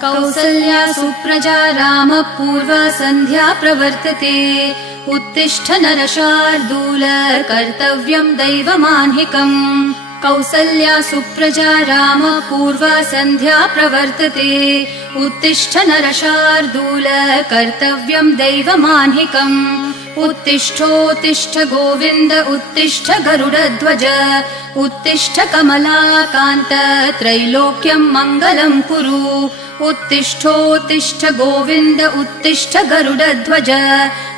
कौसल्या सुप्रजा रामः पूर्वा सन्ध्या प्रवर्तते। उत्तिष्ठ नरशार्दूल कर्तव्यम् दैवमाह्निकम्। कौसल्या सुप्रजा रामः पूर्वा सन्ध्या प्रवर्तते। उत्तिष्ठ नरशार्दूल कर्तव्यम् दैवमाह्निकम्। उत्तिष्ठोत्तिष्ठ गोविन्द उत्तिष्ठ गरुडध्वज। उत्तिष्ठ कमलाकान्त त्रैलोक्यम् मङ्गलम् कुरु। उत्तिष्ठोत्तिष्ठ गोविन्द उत्तिष्ठ गरुडध्वज।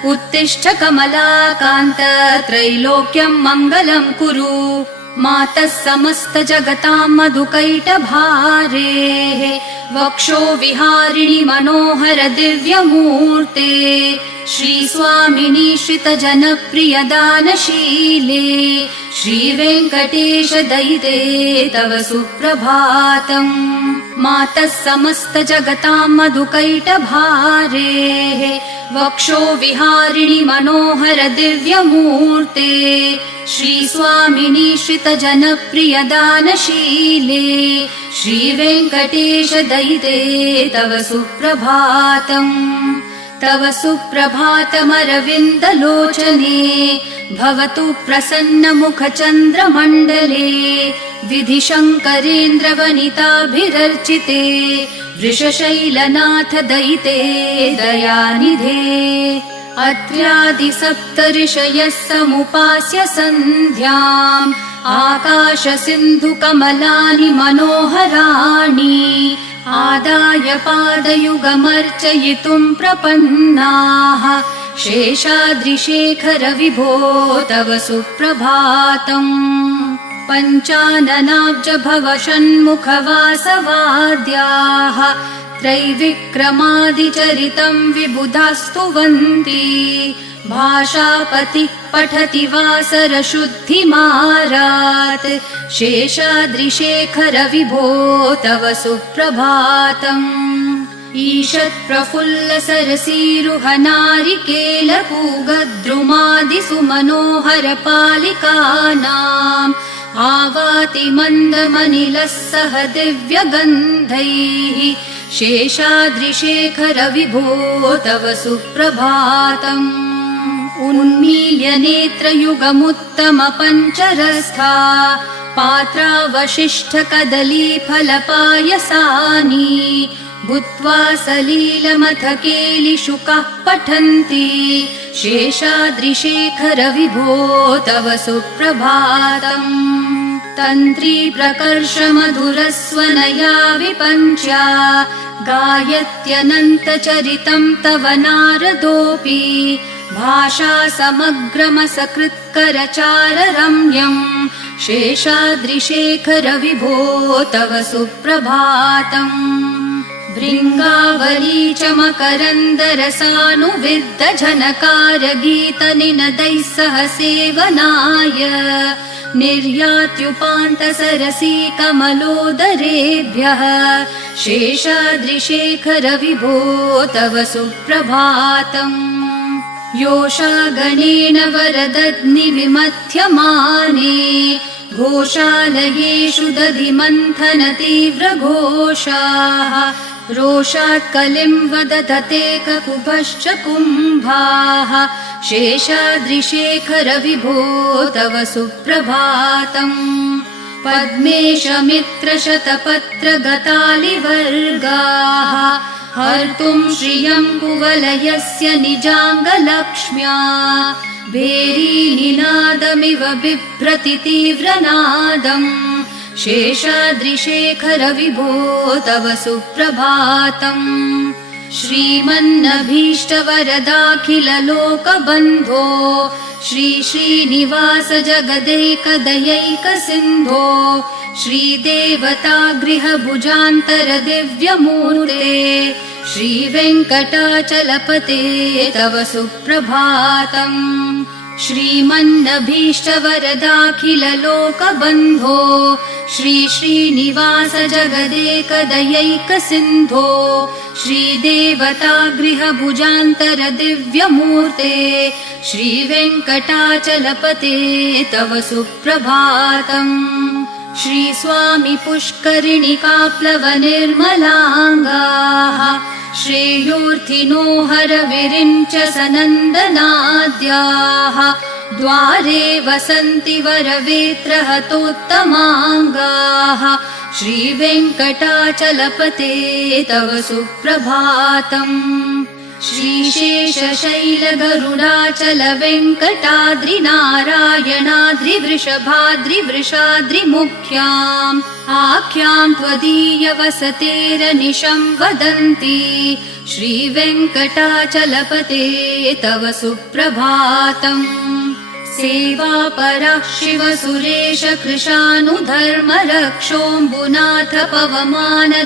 उत्तिष्ठ कमलाकान्त त्रैलोक्यम् मङ्गलम् कुरु। मातः समस्त जगताम् मधुकैटभारेः वक्षो विहारिणि मनोहर दिव्यमूर्ते। श्रीस्वामिनि श्रित जनप्रिय दानशीले। श्रीवेङ्कटेश दयिते तव सुप्रभातम्। मातः समस्त जगताम् मधुकैटभारेः वक्षो विहारिणि मनोहर दिव्यमूर्ते। श्रीस्वामिनि श्रित जनप्रिय दानशीले। श्रीवेङ्कटेश दयिते तव सुप्रभातम्। तव सुप्रभातमरविन्दलोचने भवतु प्रसन्न मुख चन्द्रमण्डले। विधिशङ्करेन्द्रवनिताभिरर्चिते वृषशैलनाथ दयिते दयानिधे। अत्र्यादि सप्तऋषयः समुपास्य सन्ध्याम् आकाश सिन्धु कमलानि मनोहराणि। आदाय पादयुगमर्चयितुम् प्रपन्नाः शेषाद्रिशेखर विभो तव सुप्रभातम्। पञ्चाननाब्ज भव षण्मुख वासवाद्याः त्रैविक्रमादिचरितम् विबुधास्तुवन्ति। भाषापतिः पठति वासर शुद्धिमारात् शेषाद्रिशेखर विभो तव सुप्रभातम्। ईषत् प्रफुल्ल सरसीरुह नारिकेल पूगद्रुमादिसुमनोहर पालिकानाम् आवाति मन्दमनिलः सह दिव्यगन्धैः शेषाद्रिशेखर विभो तव सुप्रभातम्। उन्मील्य नेत्रयुगमुत्तम पञ्चरस्था पात्रावशिष्ठ कदलीफलपायसानि भूत्वा सलीलमथ केलिशुकाः पठन्ति शेषाद्रिशेखर विभो तव सुप्रभातम्। तन्त्री प्रकर्ष मधुरस्वनया विपञ्च्या गायत्यनन्तचरितम् तव नारदोऽपि। भाषा समग्रमसकृत्करचार रम्यम् शेषाद्रिशेखर विभो तव सुप्रभातम्। भृङ्गावली च मकरन्दरसानुविद्ध झनकार गीतनिनदैः सह सेवनाय निर्यात्युपान्त सरसी कमलोदरेभ्यः शेषाद्रिशेखर विभो तव सुप्रभातम्। योषागणेन वरदध्नि विमथ्यमाने घोषालयेषु दधिमन्थन तीव्रघोषाः रोषात् कलिं वदधते ककुभश्च कुम्भाः शेषाद्रिशेखर विभो तव सुप्रभातम्। पद्मेशमित्र शतपत्र गतालिवर्गाः हर्तुम् श्रियम् कुवलयस्य निजाङ्गलक्ष्म्या भेरीनिनादमिव बिभ्रति तीव्रनादम् शेषाद्रिशेखर विभो तव सुप्रभातम्। श्रीमन्नभीष्टवरदाखिल लोकबन्धो श्री श्रीनिवास जगदैकदयैक सिन्धो श्रीदेवतागृह भुजान्तर दिव्यमूर्ते श्रीवेङ्कटाचलपते तव सुप्रभातम्। श्रीमन्नभीष्टवरदाखिल लोकबन्धो श्री श्रीनिवास जगदेकदयैक सिन्धो श्रीदेवतागृह भुजान्तर दिव्यमूर्ते श्रीवेङ्कटाचलपते तव सुप्रभातम्। श्रीस्वामी पुष्करिणिकाप्लवनिर्मलाङ्गाः श्रेयोर्थिनो हरविरिञ्च सनन्दनाद्याः द्वारे वसन्ति वरवेत्रहतोत्तमाङ्गाः श्रीवेङ्कटाचलपते तव सुप्रभातम् श्रीशेषशैलगरुडाचलवेङ्कटाद्रिनारायणाद्रिवृषभाद्रिवृषाद्रिमुख्याम् आख्याम् त्वदीयवसतेरनिशम् वदन्ति श्रीवेङ्कटाचलपते तव सुप्रभातम् सेवापरः शिवसुरेश कृशानुधर्मरक्षोऽम्बुनाथ पवमानधनाधिनाथाः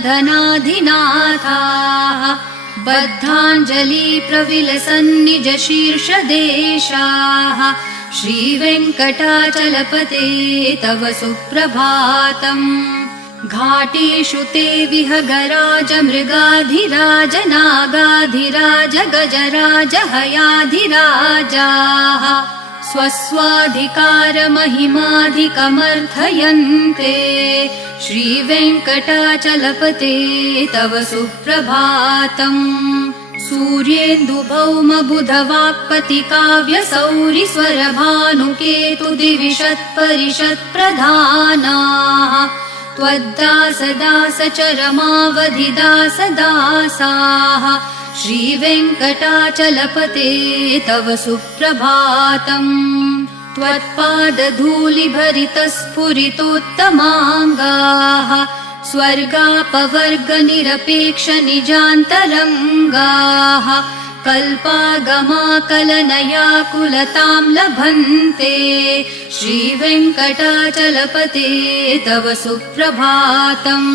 बद्धाञ्जलि प्रविलसन्निज शीर्षदेशाः श्रीवेङ्कटाचलपते तव सुप्रभातम् घाटेषु ते विहगराज मृगाधिराज नागाधिराज गजराज हयाधिराजाः स्वस्वाधिकारमहिमाधिकमर्थयन्ते श्रीवेङ्कटाचलपते तव सुप्रभातम् सूर्येन्दुभौमबुधवाक्पतिकाव्यसौरिस्वरभानुकेतुदिविशत्परिषत्प्रधानाः त्वद्दासदासचरमावधिदासदासाः श्रीवेङ्कटाचलपते तव सुप्रभातम् त्वत्पादधूलिभरितस्फुरितोत्तमाङ्गाः स्वर्गापवर्गनिरपेक्षनिजान्तरङ्गाः कल्पागमाकलनयाकुलताम् लभन्ते श्रीवेङ्कटाचलपते तव सुप्रभातम्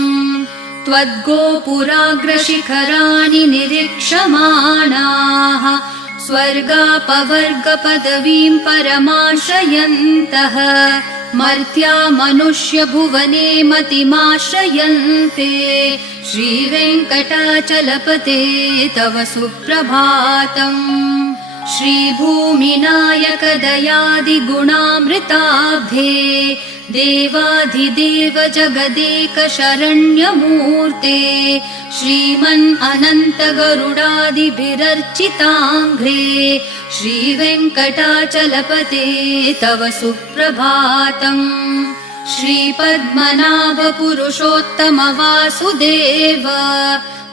त्वद्गोपुराग्रशिखराणि निरीक्षमाणाः स्वर्गापवर्गपदवीम् परमाश्रयन्तः मर्त्या मनुष्यभुवने मतिमाश्रयन्ते श्रीवेङ्कटाचलपते तव सुप्रभातम् श्रीभूमिनायकदयादिगुणामृताब्धे देवाधिदेव जगदेक शरण्यमूर्ते श्रीमन् अनन्तगरुडादिभिरर्चिताङ्घ्रे श्रीवेङ्कटाचलपते तव सुप्रभातम् श्रीपद्मनाभपुरुषोत्तमवासुदेव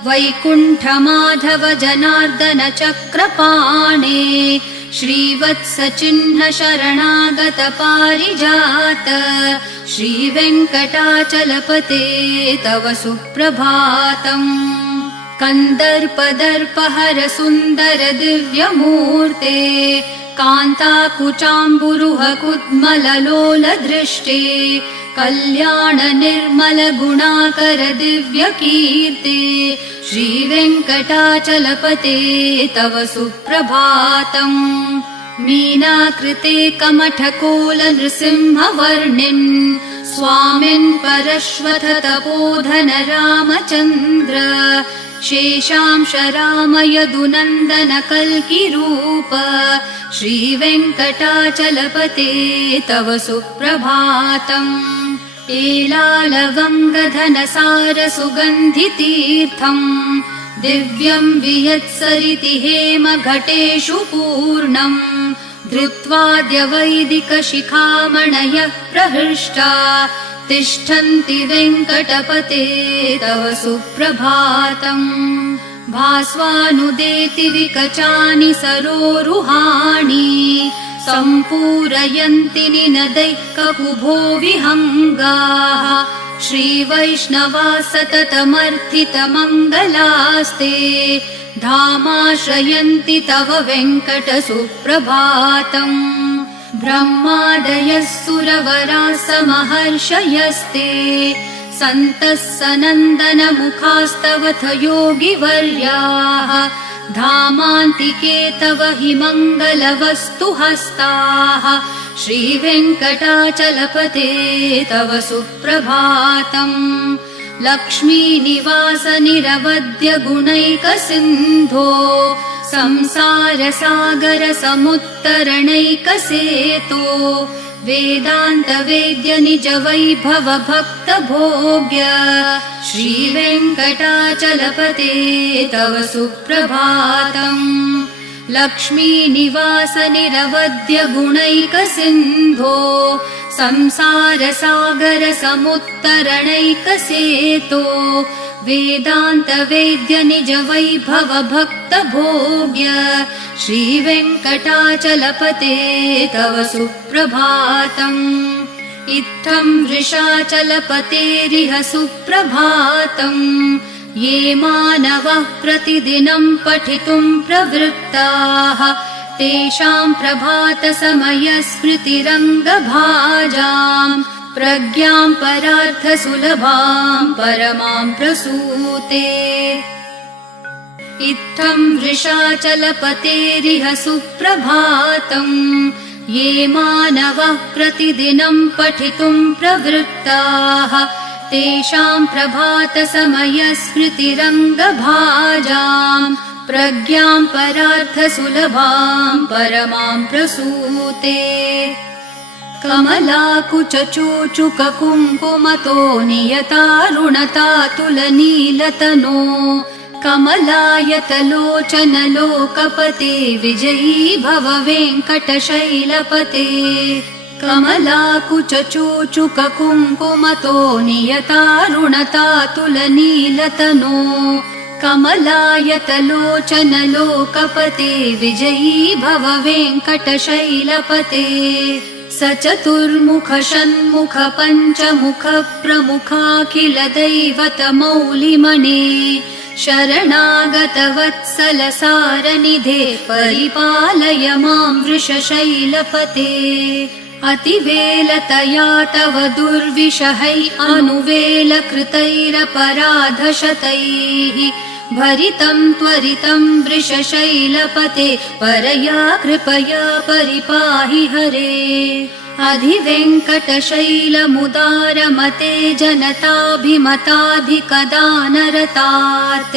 वैकुण्ठमाधव जनार्दन चक्रपाणे श्रीवत्सचिह्न शरणागत पारिजात श्रीवेङ्कटाचलपते तव सुप्रभातम् कन्दर्पदर्पहर सुन्दर दिव्यमूर्ते कान्ताकुचाम्बुरुह कुद्मललोल दृष्टे कल्याण निर्मल गुणाकर दिव्यकीर्ते श्रीवेङ्कटाचलपते तव सुप्रभातम् मीनाकृते कमठकोल नृसिंहवर्णिन् स्वामिन् परश्वथ तपोधन रामचन्द्र शेषांश राम यदुनन्दन कल्किरूप श्रीवेङ्कटाचलपते तव सुप्रभातम् एलालवङ्गधनसार सुगन्धितीर्थम् दिव्यम् वियत्सरिति हेम घटेषु पूर्णम् धृत्वाद्य वैदिक शिखामणयः प्रहृष्टा तिष्ठन्ति वेङ्कटपते तव सुप्रभातम् भास्वानुदेति विकचानि सरोरुहाणि सम्पूरयन्ति निनदैः ककुभो विहङ्गाः श्रीवैष्णवा सततमर्थितमङ्गलास्ते धामाश्रयन्ति तव वेङ्कट सुप्रभातम् ब्रह्मादयः सुरवराः समहर्षयस्ते सन्तः सनन्दनमुखास्तवथ योगिवर्याः धामान्तिके तव हि मङ्गलवस्तुहस्ताः श्रीवेङ्कटाचलपते तव सुप्रभातम् लक्ष्मीनिवास निरवद्य गुणैकसिन्धो संसारसागरसमुत्तरणैकसेतो वेदान्तवेद्य निजवैभव भक्तभोग्य श्रीवेङ्कटाचलपते तव सुप्रभातम्। लक्ष्मीनिवास निरवध्य गुणैकसिन्धो संसारसागरसमुत्तरणैकसेतो वेदान्तवेद्य निजवैभव भक्तभोग्य श्रीवेङ्कटाचलपते तव सुप्रभातम्। इत्थं वृषाचलपतेरिह सुप्रभातम्। ये मानवः प्रतिदिनं पठितुं प्रवृत्ताः तेषां प्रभातसमयस्मृतिरङ्गभाजाम् प्रज्ञां परार्थसुलभां परमां प्रसूते। इत्थं वृषाचलपतेरिह सुप्रभातम्। ये मानवः प्रतिदिनं पठितुं प्रवृत्ताः तेषां प्रभातसमयस्मृतिरङ्गभाजाम् प्रज्ञां परार्थसुलभां परमां प्रसूते। कमलाकुचचूचुककुङ्कुमतो नियतारुणतातुलनीलतनो कमलायतलोचनलोकपते विजयी भव वेङ्कटशैलपते। कमलाकुचचूचुककुङ्कुमतो नियतारुणतातुलनीलतनो कमलायतलोचनलोकपते विजयी भव वेङ्कटशैलपते। स चतुर्मुख षण्मुख पञ्चमुख प्रमुखाखिल दैवतमौलिमणे शरणागतवत्सल सारनिधे परिपालय मां वृषशैलपते। अतिवेलतया तव दुर्विषहै अनुवेलकृतैरपराधशतैः भरितं त्वरितं वृषशैलपते परया कृपया परिपाहि हरे। अधिवेङ्कटशैलमुदारमते जनताभिमताधिकदानरतात्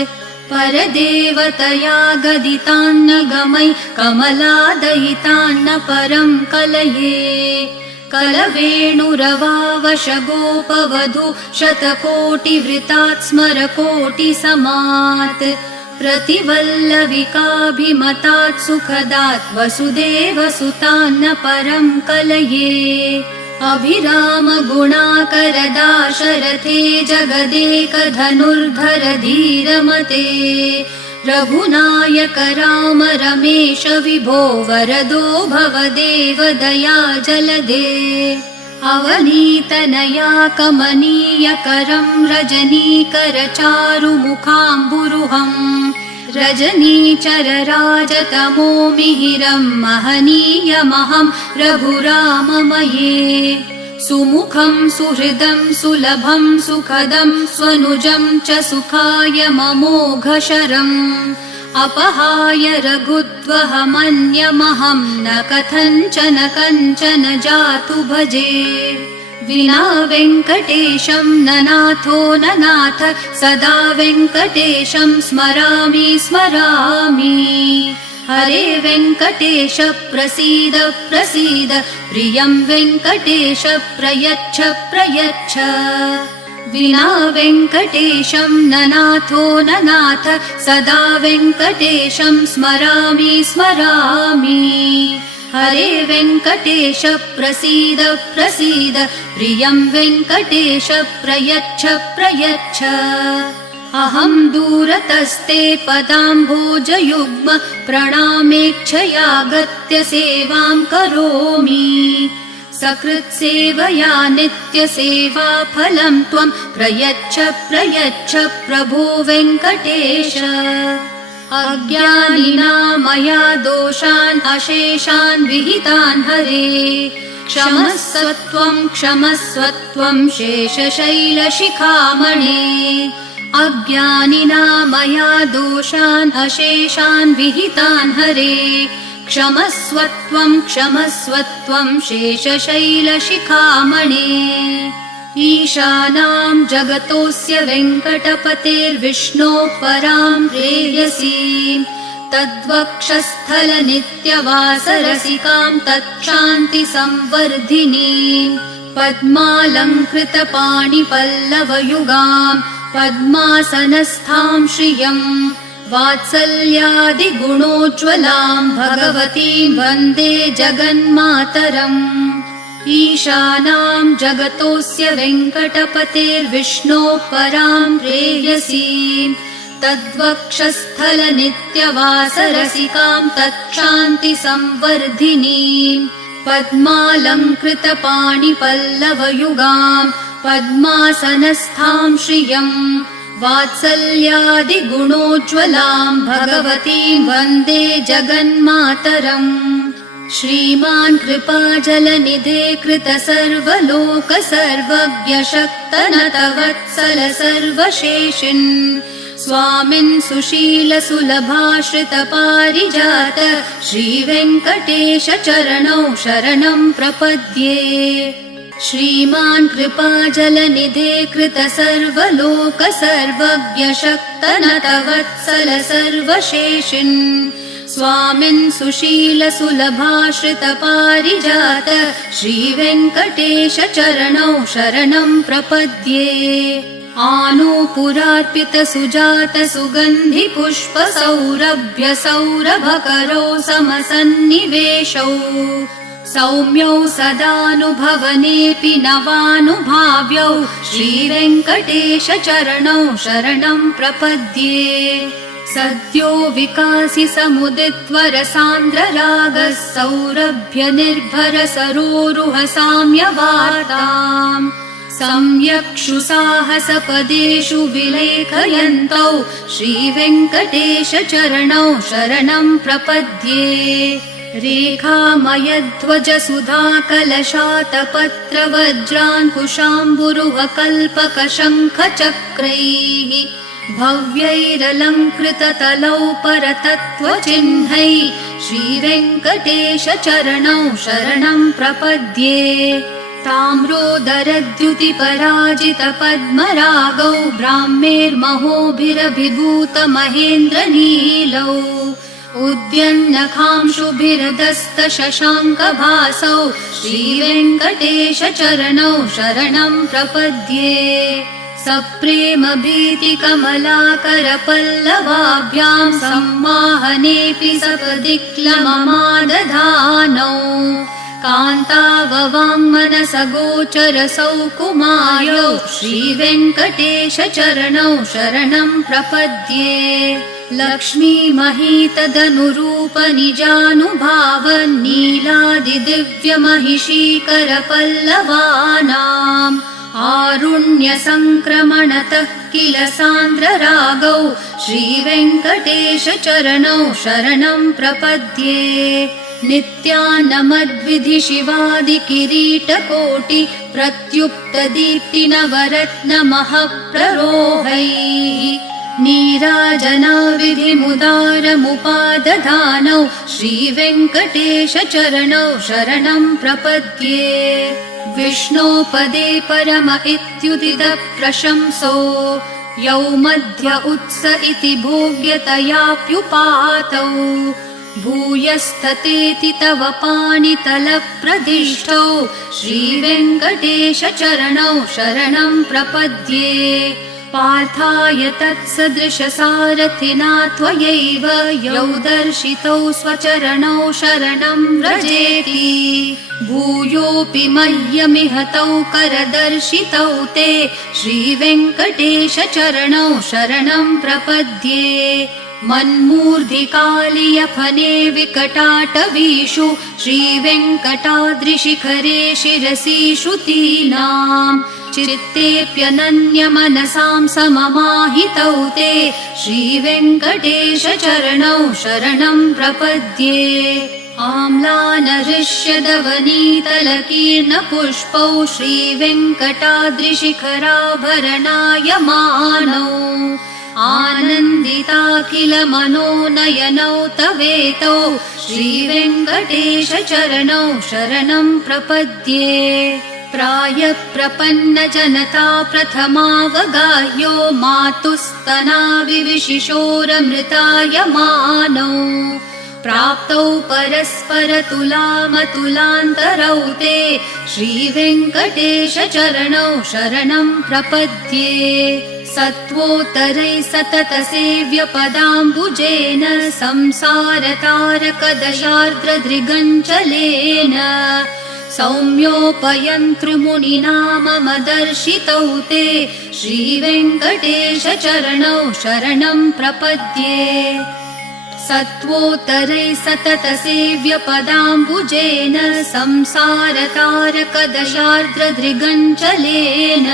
परदेवतया गदितान्नगमै कमलादयितान्न परं कलये। कलवेणुरवावशगोपवधू शतकोटिवृतात् स्मरकोटिसमात् प्रतिवल्लविकाभिमतात् सुखदात् वसुदेवसुतान्न परं कलये। अभिराम गुणाकरदाशरथे जगदेकधनुर्धर धीरमते रघुनायक राम रमेश विभो वरदो भवदेव दया जलदे। अवनीतनया कमनीयकरं रजनीकर चारुमुखाम्बुरुहम् रजनीचरराजतमो मिहिरं महनीयमहं रघुराममये। सुमुखं सुहृदं सुलभं सुखदं स्वनुजं च सुखाय ममोघशरम् अपहाय रघुत्वहमन्यमहं न कथञ्चन कञ्चन जातु भजे। विना वेङ्कटेशं ननाथो ननाथ सदा वेङ्कटेशं स्मरामि स्मरामि। हरे वेङ्कटेश प्रसीद प्रसीद प्रियं वेङ्कटेश प्रयच्छ प्रयच्छ। विना वेङ्कटेशं ननाथो ननाथ सदा वेङ्कटेशं स्मरामि स्मरामि। हरे वेङ्कटेश प्रसीद प्रसीद प्रियं वेङ्कटेश प्रयच्छ प्रयच्छ। अहं दूरतस्ते पदाम्भोजयुग्म प्रणामेच्छयागत्य सेवां करोमि। सकृत्सेवया नित्यसेवा फलं त्वं प्रयच्छ प्रयच्छ प्रभो वेङ्कटेश। अज्ञानिना मया दोषान् अशेषान् विहितान् हरे क्षमस्वत्वं क्षमस्वत्वं शेषशैलशिखामणे। अज्ञानिना मया दोषान् अशेषान् विहितान् हरे क्षमस्वत्वं क्षमस्वत्वं शेषशैलशिखामणे। ईशानां जगतोऽस्य वेङ्कटपतेर्विष्णोः परां प्रेयसीं तद्वक्षस्थलनित्यवासरसिकां तत्क्षान्तिसंवर्धिनीं पद्मालङ्कृतपाणिपल्लवयुगां पद्मासनस्थां श्रियम् वात्सल्यादिगुणोज्ज्वलां भगवतीं वन्दे जगन्मातरम् ईशानां जगतोऽस्य वेङ्कटपतेर्विष्णोः परां प्रेयसीं तद्वक्षस्थलनित्यवासरसिकां तत्क्षान्तिसंवर्धिनीं पद्मालङ्कृतपाणिपल्लवयुगां पद्मासनस्थां श्रियम् वात्सल्यादिगुणोज्ज्वलां भगवतीं वन्दे जगन्मातरम् श्रीमान् कृपाजलनिधे कृतसर्वलोकसर्वज्ञ शक्तनतवत्सल सर्वशेषिन् स्वामिन् सुशीलसुलभाश्रितपारिजात श्रीवेङ्कटेश चरणौ शरणं प्रपद्ये श्रीमान् कृपाजलनिधे कृतसर्वलोकसर्वज्ञ शक्तनतवत्सल सर्वशेषिन् स्वामिन् सुशीलसुलभाश्रितपारिजात श्रीवेङ्कटेश चरणौ शरणं प्रपद्ये आनूपुरार्पितसुजातसुगन्धिपुष्पसौरभ्यसौरभकरौ समसन्निवेशौ सौम्यौ सदानुभवनेऽपि नवानुभाव्यौ श्रीवेङ्कटेश चरणौ शरणं प्रपद्ये सद्यो विकासि समुदित्वरसान्द्ररागः सौरभ्य निर्भर सरोरुह साम्यवार्ताम् सम्यक्षु साहसपदेषु विलेखयन्तौ श्रीवेङ्कटेश चरणौ शरणं प्रपद्ये रेखामयध्वज सुधाकलशातपत्रवज्राङ्कुशाम्बुरुहकल्पकशङ्खचक्रैः भव्यैरलङ्कृततलौ परतत्त्वचिह्नैः श्रीवेङ्कटेश चरणौ शरणं प्रपद्ये ताम्रोदरद्युतिपराजितपद्मरागौ ब्राह्मेर्महोभिरभिभूतमहेन्द्रनीलौ उद्यन्नखांशुभिरदस्तशशाङ्कभासौ श्रीवेङ्कटेश चरणौ शरणं प्रपद्ये सप्रेमभीतिकमलाकरपल्लवाभ्यां सम्माहनेऽपि सपदि क्लममादधानौ कान्ताववाङ्मनसगोचरसौ कुमार्यौ श्रीवेङ्कटेश चरणौ शरणं प्रपद्ये लक्ष्मीमहीतदनुरूपनिजानुभावन्नीलादिदिव्यमहिषीकरपल्लवानाम् आरुण्यसङ्क्रमणतः किल सान्द्ररागौ श्रीवेङ्कटेश चरणौ शरणं प्रपद्ये नित्यानमद्विधि शिवादिकिरीटकोटि प्रत्युक्तदीप्तिनवरत्नमःप्ररोहैः नीराजनाविधिमुदारमुपादधानौ श्रीवेङ्कटेश चरणौ शरणं प्रपद्ये विष्णोपदे परम इत्युदितः प्रशंसो यौ मध्य उत्स इति भोग्यतयाप्युपातौ भूयस्ततेति तव पाणितलप्रदिष्टौ श्रीवेङ्कटेश चरणौ शरणं प्रपद्ये पार्थाय तत्सदृशसारथिना त्वयैव यौ दर्शितौ स्वचरणौ शरणं व्रजेति भूयोऽपि मह्यमिह तौ करदर्शितौ ते श्रीवेङ्कटेश चरणौ शरणं प्रपद्ये मन्मूर्धिकालियफने विकटाटवीषु श्रीवेङ्कटाद्रिशिखरे शिरसि श्रुतीनाम् चित्तेऽप्यनन्यमनसां सममाहितौ ते श्रीवेङ्कटेश चरणौ शरणं प्रपद्ये आम्लानहृष्यदवनीतलकीर्णपुष्पौ श्रीवेङ्कटाद्रिशिखराभरणायमानौ आनन्दिताखिल मनोनयनौ तवेतौ श्रीवेङ्कटेश चरणौ शरणं प्रपद्ये प्रायप्रपन्नजनता प्रथमावगाह्यो मातुस्तनाविविशिशोरमृतायमानौ प्राप्तौ परस्परतुलामतुलान्तरौ ते श्रीवेङ्कटेशचरणौ शरणं प्रपद्ये सत्त्वोत्तरै सततसेव्यपदाम्बुजेन संसारतारकदशार्द्रदृगञ्चलेन सौम्योपयन्तृमुनिना मम दर्शितौ ते श्रीवेङ्कटेशचरणौ शरणं प्रपद्ये सत्त्वोत्तरै सततसेव्यपदाम्बुजेन संसारतारकदशार्द्रदृगञ्चलेन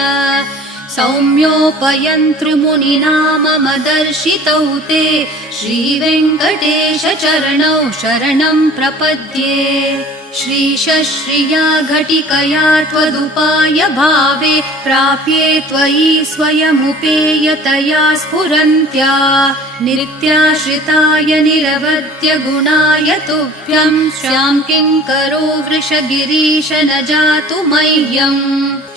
सौम्योपयन्तृमुनिना मम दर्शितौ ते श्रीवेङ्कटेशचरणौ शरणं प्रपद्ये श्रीशश्रिया घटिकया त्वदुपाय भावे प्राप्ये त्वयि स्वयमुपेयतया स्फुरन्त्या नित्याश्रिताय निरवद्य गुणाय तुभ्यं स्यां किङ्करो वृषगिरीश न जातु मह्यम्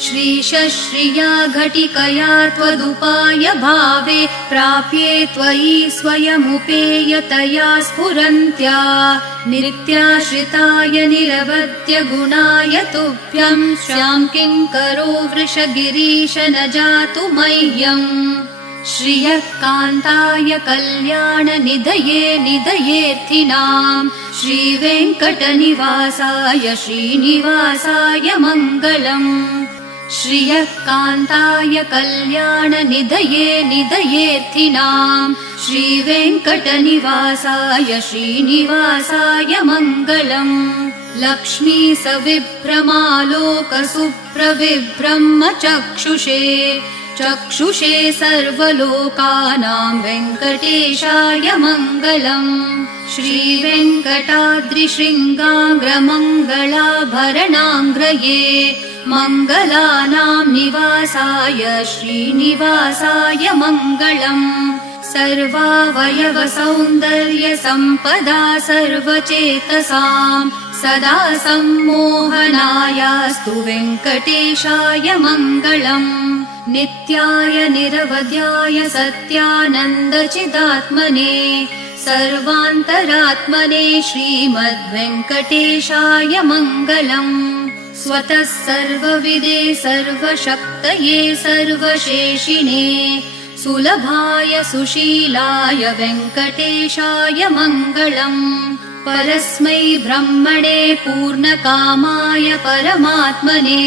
श्रीशश्रिया घटिकया त्वदुपाय भावे प्राप्ये त्वयि स्वयमुपेयतया स्फुरन्त्या नित्याश्रिताय निरवद्य गुणाय तुभ्यं स्यां किङ्करो वृषगिरीश न जातु मह्यम् श्रियः कान्ताय कल्याणनिधये निधयेऽर्थिनां श्रीवेङ्कटनिवासाय श्रीनिवासाय मङ्गलम् श्रियः कान्ताय कल्याणनिधये निधयेऽर्थिनां श्रीवेङ्कटनिवासाय श्रीनिवासाय मङ्गलम् लक्ष्मी सविभ्रमालोकसुप्रविभ्रमचक्षुषे चक्षुषे सर्वलोकानां वेङ्कटेशाय मङ्गलम् श्रीवेङ्कटाद्रिशृङ्गाग्रमङ्गलाभरणाङ्ग्रये मङ्गलानां निवासाय श्रीनिवासाय मङ्गलम् सर्वावयवसौन्दर्यसम्पदा सर्वचेतसां सदा सम्मोहनायास्तु वेङ्कटेशाय मङ्गलम् नित्याय निरवध्याय सत्यानन्दचिदात्मने सर्वान्तरात्मने श्रीमद्वेङ्कटेशाय मङ्गलम् स्वतः सर्वविदे सर्वशक्तये सर्वशेषिणे सुलभाय सुशीलाय वेङ्कटेशाय मङ्गलम् परस्मै ब्रह्मणे पूर्णकामाय परमात्मने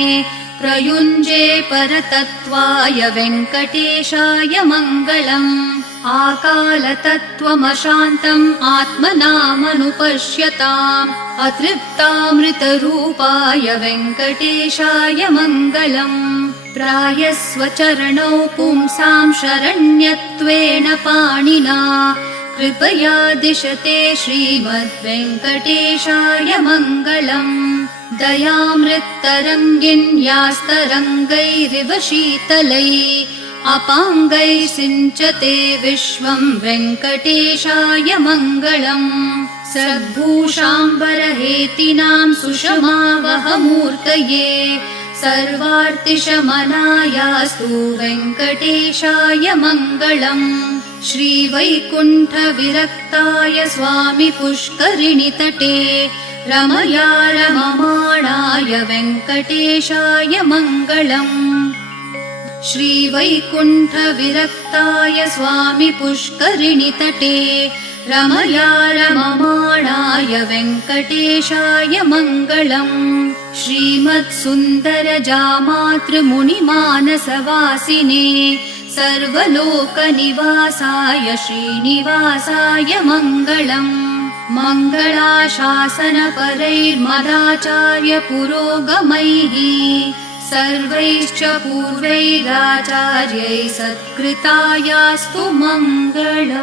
प्रयुञ्जे परतत्त्वाय वेङ्कटेशाय मङ्गलम् आकालतत्त्वमशान्तम् आत्मनामनुपश्यताम् अतृप्तामृतरूपाय वेङ्कटेशाय मङ्गलम् प्रायस्वचरणौ पुंसां शरण्यत्वेन पाणिना कृपया दिशते श्रीमद्वेङ्कटेशाय मङ्गलम् दयामृत्तरङ्गिन्यास्तरङ्गैरिव शीतलैः अपाङ्गैः सिञ्चते विश्वं वेङ्कटेशाय मङ्गलम् सद्भूषाम्बरहेतिनां सुषमावहमूर्तये सर्वार्तिशमनायास्तु वेङ्कटेशाय मङ्गलम् श्रीवैकुण्ठविरक्ताय स्वामि पुष्करिणीतटे रमया रममाणाय वेङ्कटेशाय मङ्गलम् श्रीवैकुण्ठविरक्ताय स्वामि पुष्करिणीतटे रमया रममाणाय वेङ्कटेशाय मङ्गलम् श्रीमत्सुन्दरजामातृमुनिमानसवासिने सर्वलोकनिवासाय श्रीनिवासाय मङ्गलम् मङ्गलाशासनपरैर्मदाचार्य पुरोगमैः सर्वैश्च पूर्वैराचार्यैः सत्कृतायास्तु मङ्गलम्।